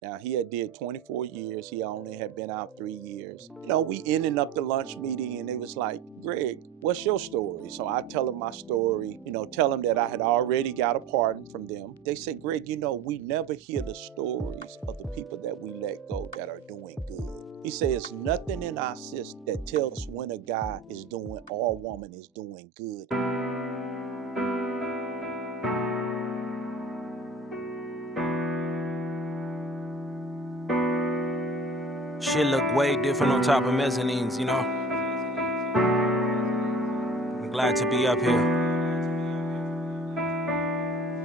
Now, he had did 24 years. He only had been out 3 years. We ended up the lunch meeting and it was like, Greg, what's your story? So I tell him my story, tell him that I had already got a pardon from them. They say, Greg, we never hear the stories of the people that we let go that are doing good. He says, there's nothing in our system that tells us when a guy is doing or a woman is doing good. Shit look way different on top of mezzanines, I'm glad to be up here.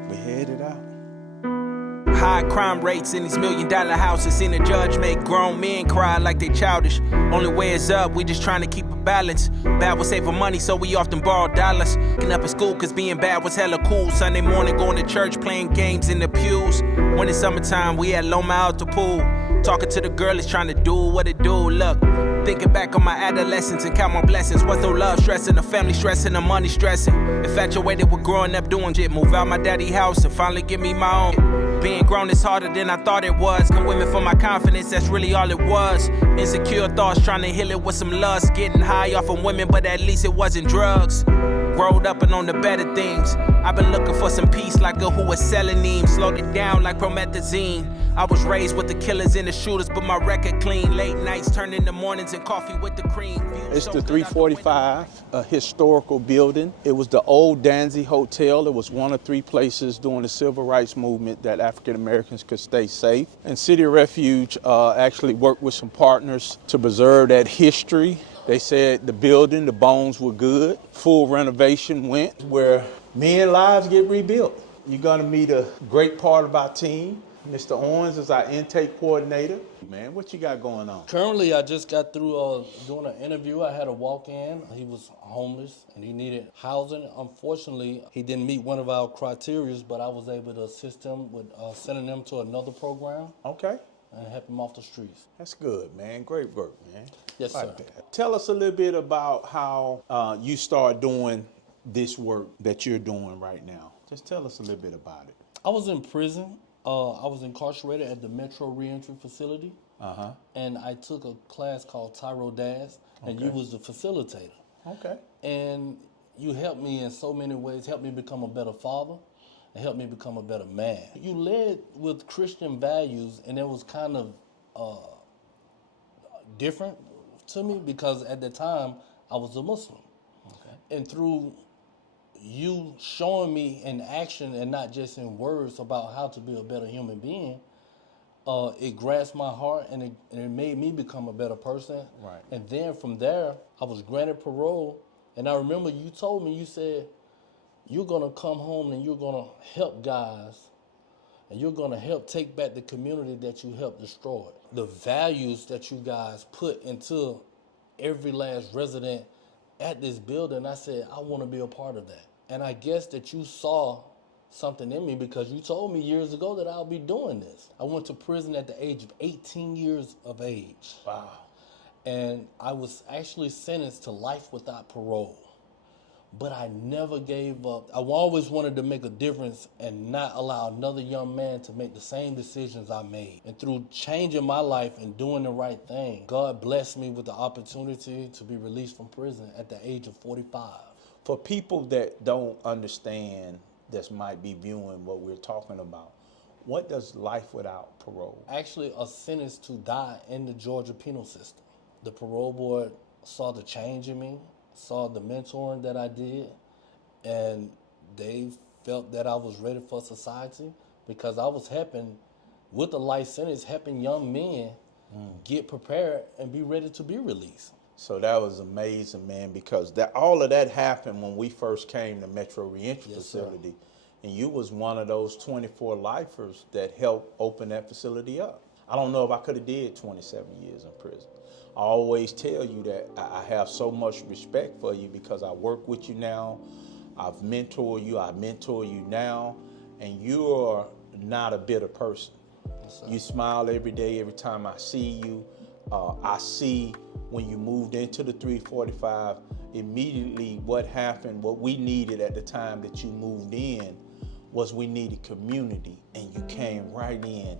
We headed out. High crime rates in these $1 million houses. Seen a judge make grown men cry like they childish. Only way is up, we just trying to keep a balance. Bad was saving money, so we often borrow dollars. Getting up at school, cause being bad was hella cool. Sunday morning, going to church, playing games in the pews. When it's summertime, we at Loma out the pool. Talking to the girl is trying to do what it do. Look, thinking back on my adolescence and count my blessings. Was no love stressing, the family stressing, the money stressing. Infatuated with growing up doing shit. Move out my daddy house and finally give me my own. Being grown is harder than I thought it was. Come with me for my confidence, that's really all it was. Insecure thoughts, trying to heal it with some lust. Getting high off of women, but at least it wasn't drugs. Growed up and on the better things. I've been looking for some peace like a who was selling neem. Slowed it down like promethazine. I was raised with the killers and the shooters, but my record clean. Late nights turned into mornings and coffee with the cream. It's the 345, a historical building. It was the old Danzy Hotel. It was one of 3 places during the civil rights movement that African Americans could stay safe. And City of Refuge actually worked with some partners to preserve that history. They said the building, the bones were good. Full renovation went where men lives get rebuilt. You're gonna meet a great part of our team. Mr. Owens is our intake coordinator. Man, what you got going on? Currently, I just got through doing an interview. I had a walk-in. He was homeless and he needed housing. Unfortunately, he didn't meet one of our criteria, but I was able to assist him with sending him to another program. Okay. And help him off the streets. That's good, man. Great work, man. Yes, sir. Tell us a little bit about how you started doing this work that you're doing right now. Just tell us a little bit about it. I was in prison. I was incarcerated at the Metro Reentry Facility. And I took a class called Tyro Das, and you was the facilitator. Okay. And you helped me in so many ways, helped me become a better father, and helped me become a better man. You led with Christian values, and it was kind of different to me because at the time I was a Muslim. Okay. And through you showing me in action and not just in words about how to be a better human being, it grasped my heart and it made me become a better person. Right. And then from there, I was granted parole. And I remember you told me, you said, you're gonna come home and you're gonna help guys and you're gonna help take back the community that you helped destroy. The values that you guys put into every last resident at this building, I said, I wanna be a part of that. And I guess that you saw something in me because you told me years ago that I'll be doing this. I went to prison at the age of 18 years of age. Wow. And I was actually sentenced to life without parole. But I never gave up. I always wanted to make a difference and not allow another young man to make the same decisions I made. And through changing my life and doing the right thing, God blessed me with the opportunity to be released from prison at the age of 45. For people that don't understand, that might be viewing what we're talking about, what does life without parole? Actually, a sentence to die in the Georgia penal system. The parole board saw the change in me, saw the mentoring that I did, and they felt that I was ready for society because I was helping, with a life sentence, helping young men get prepared and be ready to be released. So that was amazing, man, because all of that happened when we first came to Metro Reentry Facility. Sir. And you was one of those 24 lifers that helped open that facility up. I don't know if I could have did 27 years in prison. I always tell you that I have so much respect for you because I work with you now. I've mentored you. I mentor you now. And you're not a bitter person. Yes, you smile every day, every time I see you. I see when you moved into the 345, immediately what happened, what we needed at the time that you moved in was we needed community, and you came right in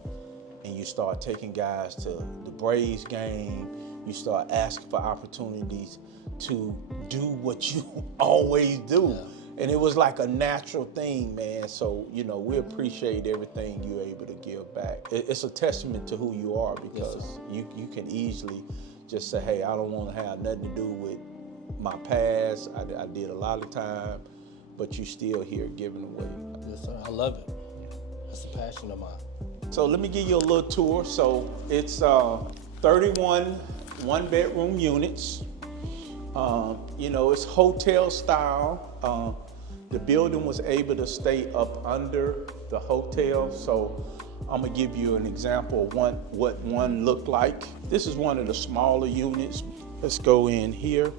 and you start taking guys to the Braves game. You start asking for opportunities to do what you always do. Yeah. And it was like a natural thing, man. So, you know, we appreciate everything you're able to give back. It's a testament to who you are, because you can easily just say, hey, I don't want to have nothing to do with my past. I did a lot of time, but you still here giving away. Yes, sir. I love it. That's a passion of mine. So let me give you a little tour. So it's 31 one-bedroom units. You know, it's hotel style. The building was able to stay up under the hotel. So I'm gonna give you an example of what one looked like. This is one of the smaller units. Let's go in here.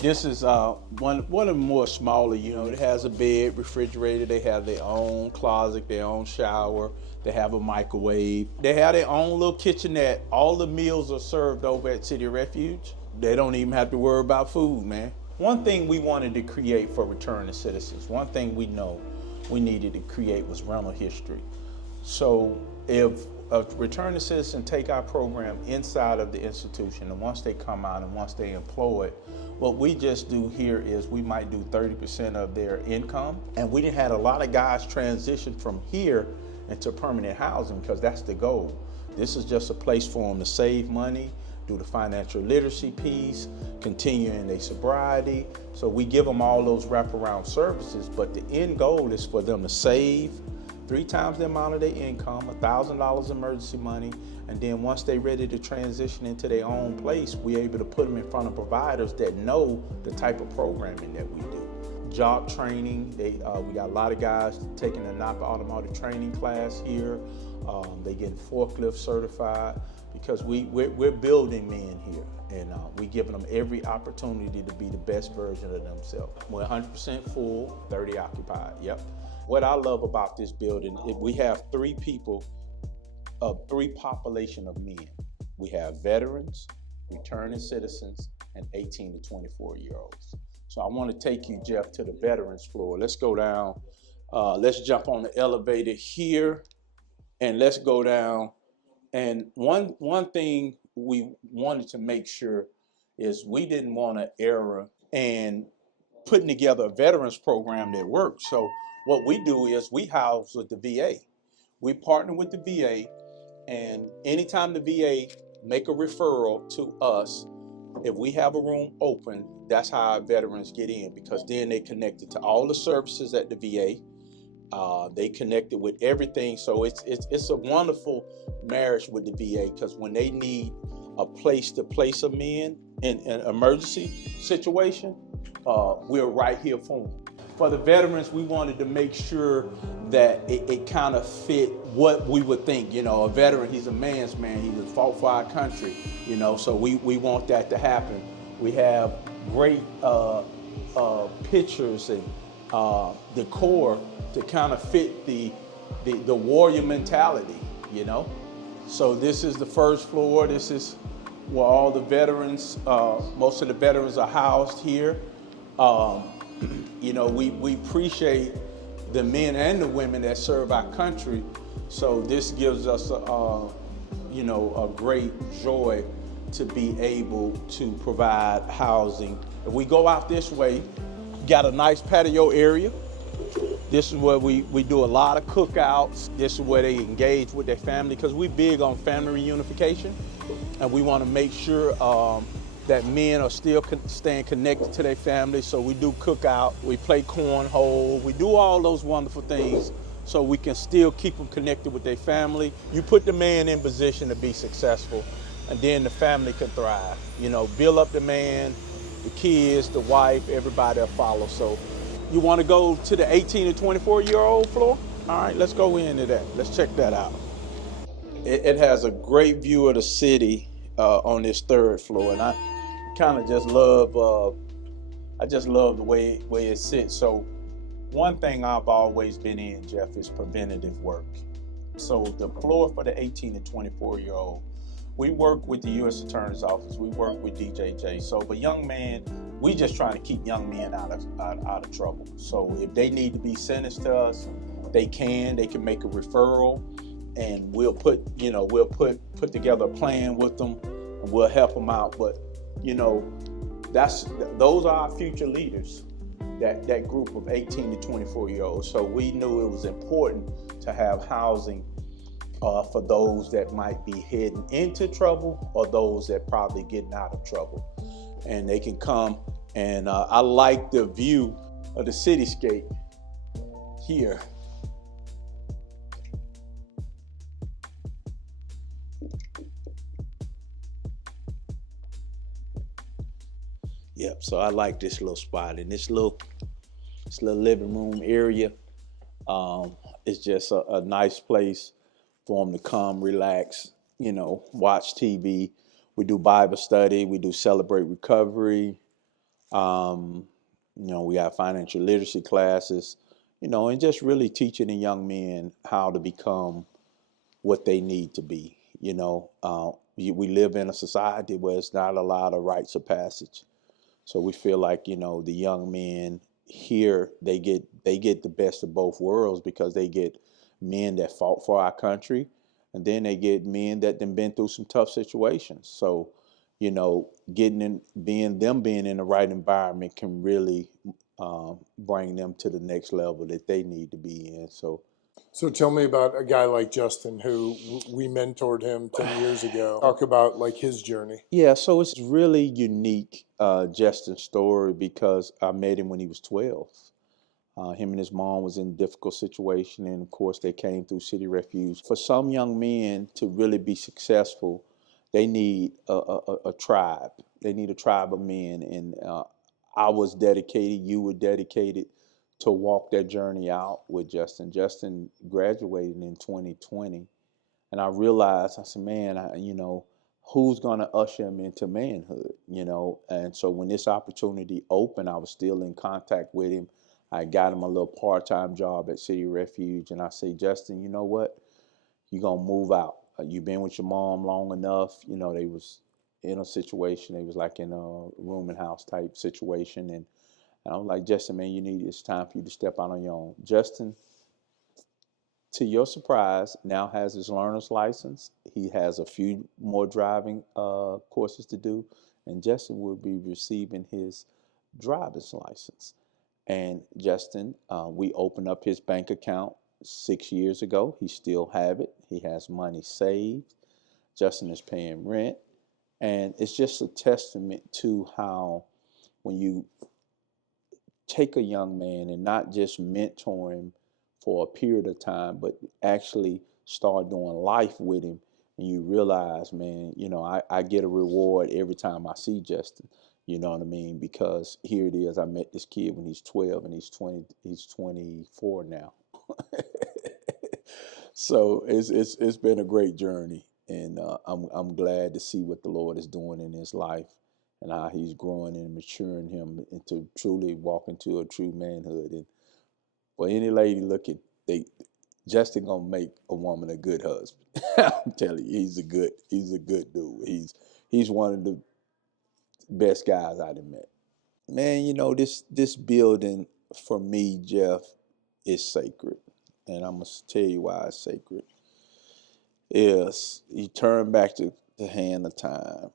This is one of the more smaller units. It has a bed, refrigerator. They have their own closet, their own shower. They have a microwave. They have their own little kitchenette. All the meals are served over at City Refuge. They don't even have to worry about food, man. One thing we wanted to create for returning citizens, one thing we know we needed to create was rental history. So if a returning citizen take our program inside of the institution, and once they come out and once they employed, what we just do here is we might do 30% of their income. And we didn't had a lot of guys transition from here into permanent housing, because that's the goal. This is just a place for them to save money, do the financial literacy piece, continue in their sobriety. So we give them all those wraparound services, but the end goal is for them to save 3 times the amount of their income, $1,000 emergency money, and then once they're ready to transition into their own place, we're able to put them in front of providers that know the type of programming that we do. Job training, we got a lot of guys taking a NAPA automotive training class here. They getting forklift certified, because we're building men here, and we giving them every opportunity to be the best version of themselves. We're 100% full, 30 occupied, yep. What I love about this building is we have 3 population of men. We have veterans, returning citizens, and 18 to 24-year-olds. So I want to take you, Jeff, to the veterans floor. Let's go down. Let's jump on the elevator here, and let's go down. And one thing we wanted to make sure is we didn't want to err in putting together a veterans program that works. So what we do is we house with the VA. We partner with the VA, and anytime the VA make a referral to us, if we have a room open, that's how our veterans get in, because then they connected to all the services at the VA. They connected with everything. So it's a wonderful marriage with the VA, because when they need a place to place them in an emergency situation, we're right here for them. For the veterans, we wanted to make sure that it kind of fit what we would think. You know, a veteran, he's a man's man. He's fought for our country, you know, so we want that to happen. We have great pictures and decor to kind of fit the warrior mentality, you know. So this is the first floor. This is where all the veterans, most of the veterans are housed here. You know, we appreciate the men and the women that serve our country. So this gives us, you know, a great joy to be able to provide housing. If we go out this way, got a nice patio area. This is where we do a lot of cookouts. This is where they engage with their family, because we're big on family reunification, and we want to make sure that men are still staying connected to their family. So we do cookout, we play cornhole, we do all those wonderful things so we can still keep them connected with their family. You put the man in position to be successful, and then the family can thrive. You know, build up the man, the kids, the wife, everybody will follow. So you want to go to the 18 to 24-year-old floor? All right, let's go into that. Let's check that out. It has a great view of the city on this 3rd floor, and I kind of just love, the way it sits. So one thing I've always been in, Jeff, is preventative work. So the floor for the 18 to 24-year-old, we work with the U.S. Attorney's Office. We work with DJJ. So, but young man, we just trying to keep young men out of trouble. So if they need to be sentenced to us, they can make a referral. and we'll put together a plan with them, and we'll help them out. But those are our future leaders. That group of 18 to 24-year-olds. So we knew it was important to have housing for those that might be heading into trouble or those that probably getting out of trouble. And they can come, and I like the view of the cityscape here. Yep, so I like this little spot, and this little living room area. It's just a nice place for them to come, relax, watch TV. We do Bible study. We do Celebrate Recovery. We have financial literacy classes, and just really teaching the young men how to become what they need to be. We live in a society where it's not a lot of rites of passage. So we feel like, the young men here, they get the best of both worlds, because they get men that fought for our country, and then they get men that have been through some tough situations. So, being in the right environment can really bring them to the next level that they need to be in. So tell me about a guy like Justin, who we mentored him 10 years ago. Talk about like his journey. Yeah, so it's really unique, Justin's story, because I met him when he was 12. Him and his mom was in a difficult situation, and of course they came through City Refuge. For some young men to really be successful, they need a tribe. They need a tribe of men, and I was dedicated, you were dedicated to walk that journey out with Justin. Justin graduated in 2020, and I realized, I said, man, who's going to usher him into manhood, And so when this opportunity opened, I was still in contact with him. I got him a little part-time job at City Refuge, and I say, Justin, you know what? You're going to move out. You've been with your mom long enough. They was in a situation. They was like in a rooming house type situation. And I was like, Justin, man, it's time for you to step out on your own. Justin, to your surprise, now has his learner's license. He has a few more driving courses to do, and Justin will be receiving his driver's license. And Justin, we opened up his bank account 6 years ago. He still have it. He has money saved. Justin is paying rent. And it's just a testament to how when you take a young man and not just mentor him for a period of time, but actually start doing life with him, and you realize, man, I get a reward every time I see Justin. You know what I mean? Because here it is. I met this kid when he's 12, and he's 24 now. So it's been a great journey, and I'm glad to see what the Lord is doing in his life, and how he's growing and maturing him into truly walking to a true manhood. And for any lady looking, Justin gonna make a woman a good husband. I'm telling you, he's a good dude. He's one of the best guys I've met. Man, this building for me, Jeff, is sacred, and I'm gonna tell you why it's sacred. Is you turn back to the hand of time,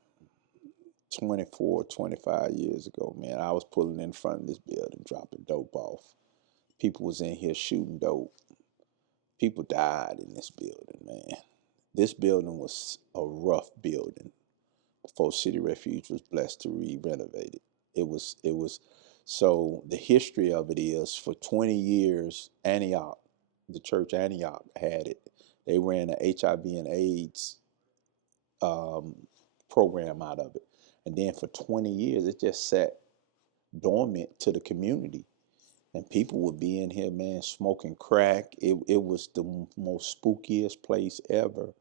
24, 25 years ago, man, I was pulling in front of this building, dropping dope off. People was in here shooting dope. People died in this building, man. This building was a rough building before City Refuge was blessed to re-renovate it. It was so the history of it is, for 20 years, Antioch, the church Antioch had it. They ran an HIV and AIDS program out of it. And then for 20 years, it just sat dormant to the community. And people would be in here, man, smoking crack. It was the most spookiest place ever.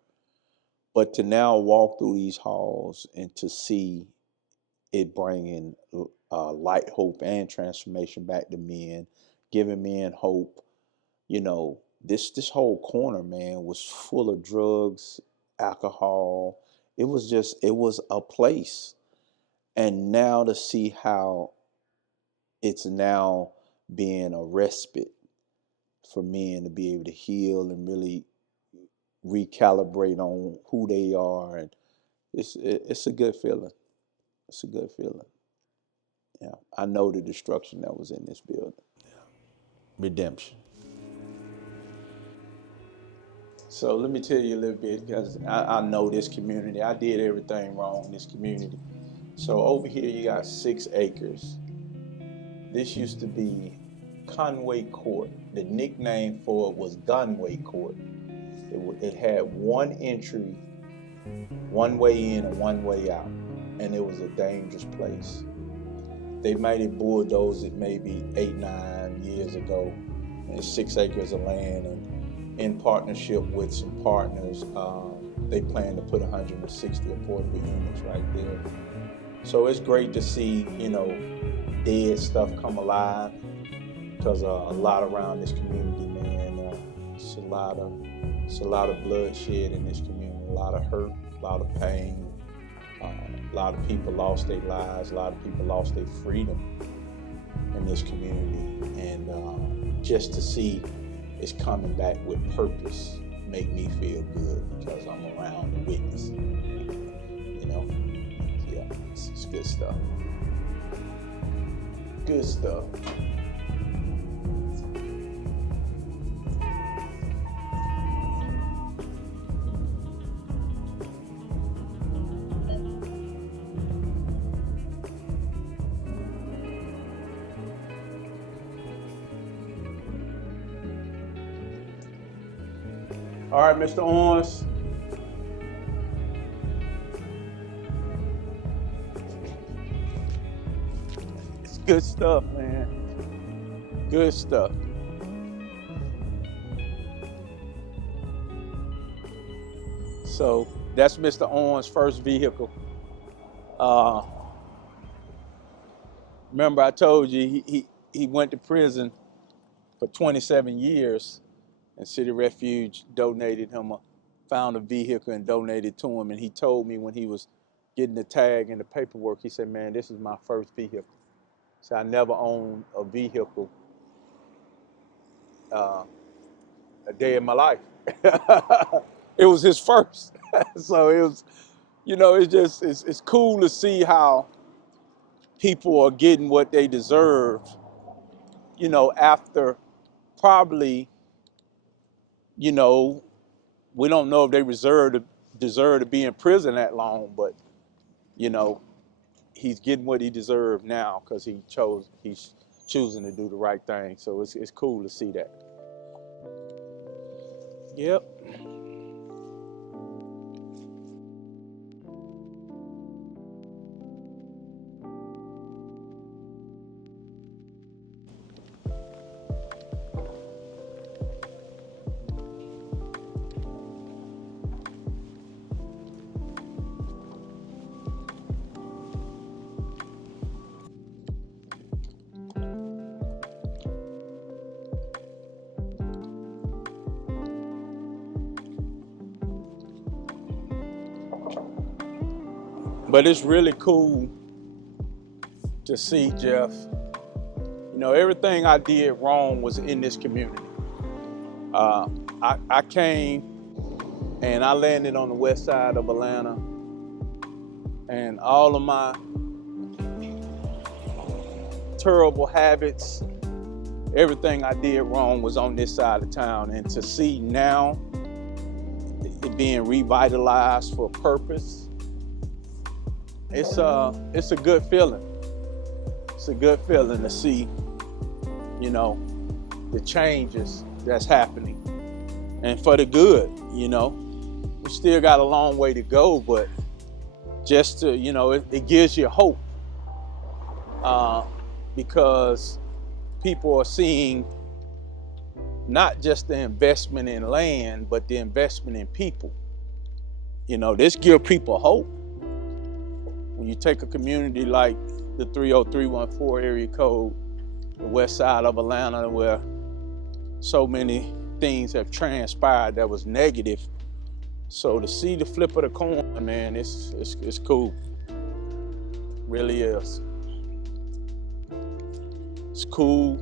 But to now walk through these halls and to see it bringing light, hope, and transformation back to men, giving men hope. This whole corner, man, was full of drugs, alcohol. It was a place. And now to see how it's now being a respite for men to be able to heal and really recalibrate on who they are, and it's a good feeling. It's a good feeling. Yeah, I know the destruction that was in this building. Redemption. So let me tell you a little bit, because I know this community. I did everything wrong in this community. So over here you got 6 acres. This used to be Conway Court. The nickname for it was Gunway Court. It had one entry, one way in and one way out, and it was a dangerous place. They might have bulldozed it maybe 8-9 years ago. And it's 6 acres of land, and in partnership with some partners, they plan to put 160 affordable units right there. So it's great to see, dead stuff come alive, because a lot around this community, man, it's a lot of bloodshed in this community, a lot of hurt, a lot of pain. A lot of people lost their lives, a lot of people lost their freedom in this community, and just to see it's coming back with purpose make me feel good, because I'm around the witness. Yeah, it's good stuff. Good stuff. All right, Mr. Owens. It's good stuff, man. Good stuff. So that's Mr. Owens' first vehicle. Remember I told you he went to prison for 27 years. And City Refuge found a vehicle and donated to him. And he told me when he was getting the tag and the paperwork, he said, man, this is my first vehicle. So I never owned a vehicle a day in my life. It was his first. So it was, it's cool to see how people are getting what they deserve, after probably, we don't know if they deserve to be in prison that long, but he's getting what he deserved now, because he's choosing to do the right thing. So it's cool to see that. Yep. But it's really cool to see, Jeff. Everything I did wrong was in this community. I came and I landed on the west side of Atlanta, and all of my terrible habits, everything I did wrong was on this side of town. And to see now it being revitalized for a purpose, it's a good feeling. It's a good feeling to see, the changes that's happening, and for the good. We still got a long way to go, but just to, it gives you hope, because people are seeing not just the investment in land, but the investment in people. This gives people hope. When you take a community like the 30314 area code, the west side of Atlanta, where so many things have transpired that was negative, so to see the flip of the coin, man, it's cool. Really is. It's cool.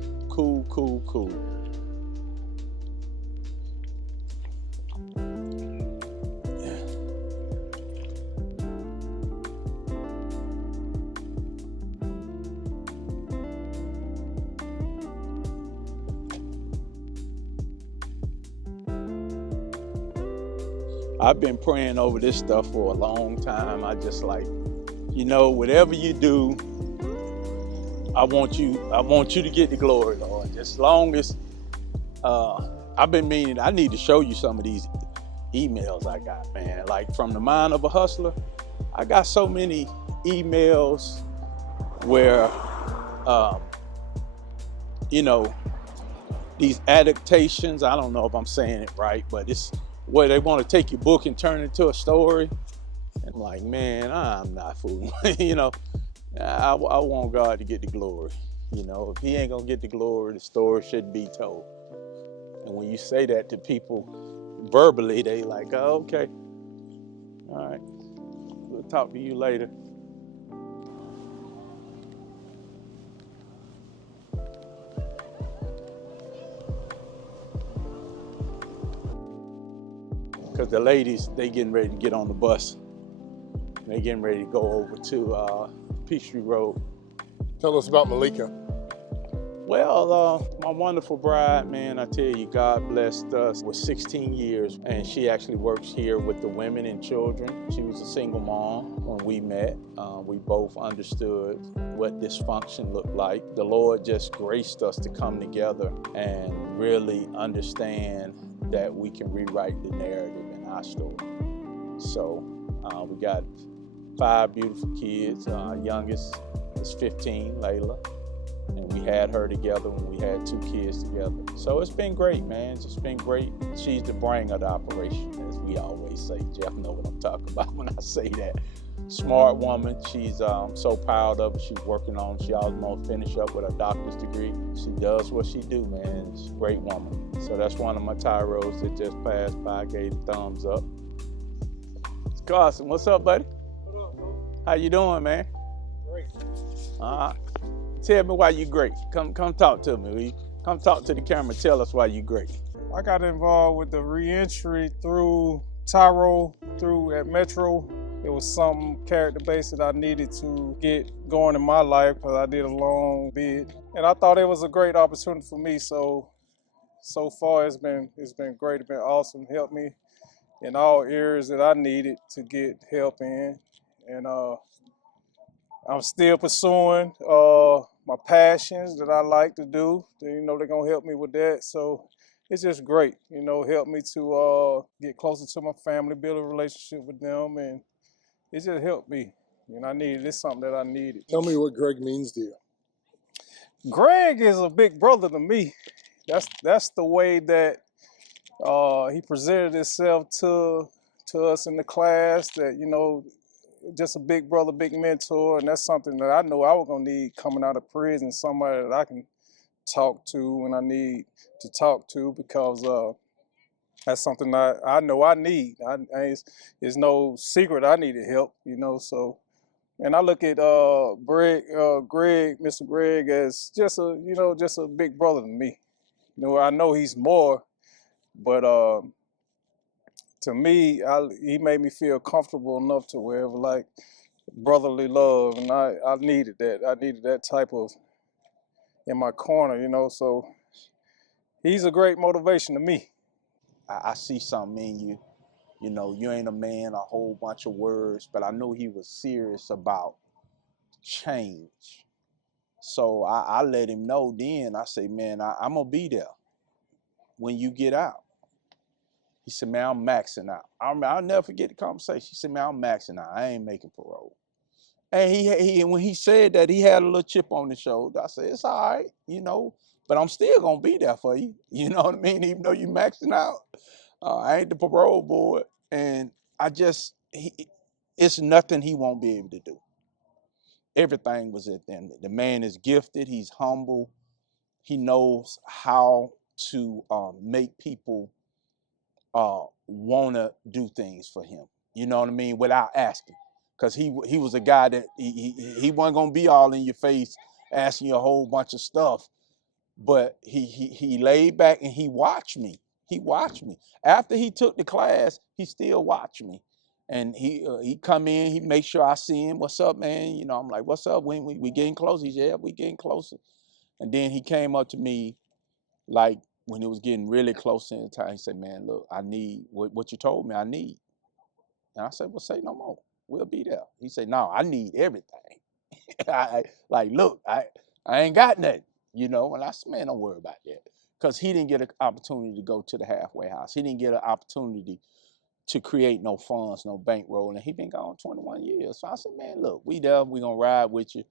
I've been praying over this stuff for a long time. I just like, whatever you do, I want you to get the glory, Lord. Just as long as I've been meaning, I need to show you some of these emails I got, man. Like from the mind of a hustler, I got so many emails where, these adaptations, I don't know if I'm saying it right, but it's where they want to take your book and turn it into a story. And like, man, I'm not fooling. I want God to get the glory. If he ain't gonna get the glory, the story shouldn't be told. And when you say that to people verbally, they like, oh, okay, all right, we'll talk to you later. Because the ladies, they getting ready to get on the bus. They getting ready to go over to Peachtree Road. Tell us about Malika. Well, my wonderful bride, man, I tell you, God blessed us with 16 years. And she actually works here with the women and children. She was a single mom when we met. We both understood what dysfunction looked like. The Lord just graced us to come together and really understand that we can rewrite the narrative in our story. So we got 5 beautiful kids. Our youngest is 15, Layla. And we had her together when we had 2 kids together. So it's been great, man. It's just been great. She's the brain of the operation, as we always say. Jeff know what I'm talking about when I say that. Smart woman. She's so proud of it. She's working on it. She almost finished up with a doctor's degree. She does what she do, man. She's a great woman. So that's one of my tyros that just passed by. I gave the thumbs up. It's Carson. What's up, buddy? What up, bro? How you doing, man? Great. Tell me why you great. Come talk to me. Come talk to the camera. Tell us why you great. I got involved with the reentry through Tyro, at Metro. It was some character base that I needed to get going in my life because I did a long bid. And I thought it was a great opportunity for me. So far it's been great. It's been awesome. Helped me in all areas that I needed to get help in. And I'm still pursuing my passions that I like to do. They're gonna help me with that. So it's just great, help me to get closer to my family, build a relationship with them, and it just helped me. I needed it's something that I needed. Tell me what Greg means to you. Greg is a big brother to me. That's the way that he presented himself to us in the class. That just a big brother, big mentor, and that's something that I know I was gonna need coming out of prison. Somebody that I can talk to when I need to talk to, because that's something I know I need. It's no secret I needed help, So, and I look at Mr. Greg, as just a big brother to me. I know he's more, but to me, he made me feel comfortable enough to where it was like brotherly love, and I needed that. I needed that type of in my corner, So he's a great motivation to me. I see something in you. You ain't a man, a whole bunch of words, but I know he was serious about change. So I let him know then. I say, man, I'm going to be there when you get out. He said, man, I'm maxing out. I'll never forget the conversation. He said, man, I'm maxing out. I ain't making parole. And he when he said that, he had a little chip on his shoulder. I said, it's all right, but I'm still going to be there for you. You know what I mean? Even though you maxing out. I ain't the parole board. And it's nothing he won't be able to do. Everything was at them. The man is gifted. He's humble. He knows how to make people want to do things for him. You know what I mean? Without asking. Because he was a guy that he wasn't going to be all in your face asking you a whole bunch of stuff. But he laid back and he watched me. He watched me. After he took the class, he still watched me. And he come in, he make sure I see him. What's up, man? I'm like, what's up? When we getting closer? He said, yeah, we getting closer. And then he came up to me, like when it was getting really close in the time. He said, man, look, I need what you told me I need. And I said, well, say no more. We'll be there. He said, no, I need everything. Look, I ain't got nothing, you know. And I said, man, don't worry about that. Because he didn't get an opportunity to go to the halfway house. He didn't get an opportunity to create no funds, no bankroll. And he been gone 21 years. So I said, man, look, we there. We going to ride with you.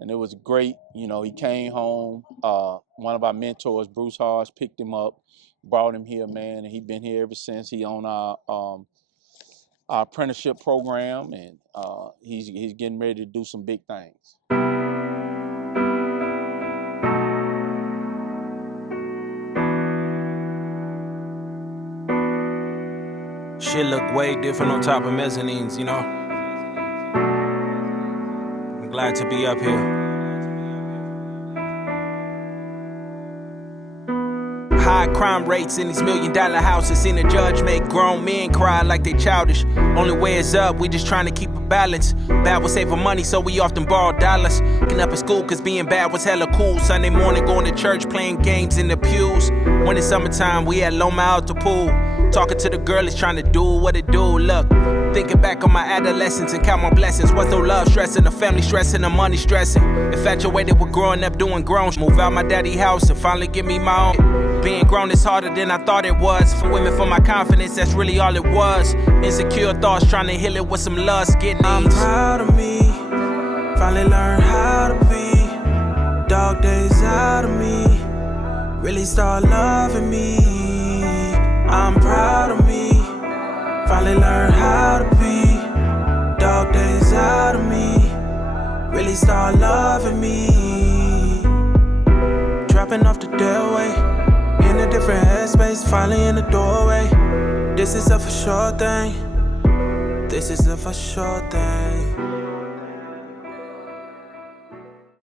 And it was great. You know, he came home. One of our mentors, Bruce Hodge, picked him up, brought him here, man. And he been here ever since. He on our apprenticeship program, and he's getting ready to do some big things. Shit look way different on top of mezzanines, you know? I'm glad to be up here. High crime rates in these $1 million houses. Seen a judge make grown men cry like they childish. Only way is up, we just trying to keep a balance. Bad was saving money, so we often borrow dollars. Getting up at school, cause being bad was hella cool. Sunday morning, going to church, playing games in the pews. When it's summertime, we at Loma out the pool. Talking to the girl is trying to do what it do. Look, thinking back on my adolescence and count my blessings. Was no love stressing, the family stressing, the money stressing. Infatuated with growing up doing grown. Move out my daddy house and finally give me my own. Being grown is harder than I thought it was. For women, for my confidence, that's really all it was. Insecure thoughts, trying to heal it with some lust, getting I'm proud of me, finally learned how to be. Dog days out of me, really start loving me. I'm proud of me, finally learned how to be. Dog days out of me, really start loving me. Dropping off the doorway, in a different headspace, finally in the doorway. This is a for sure thing. This is a for sure thing.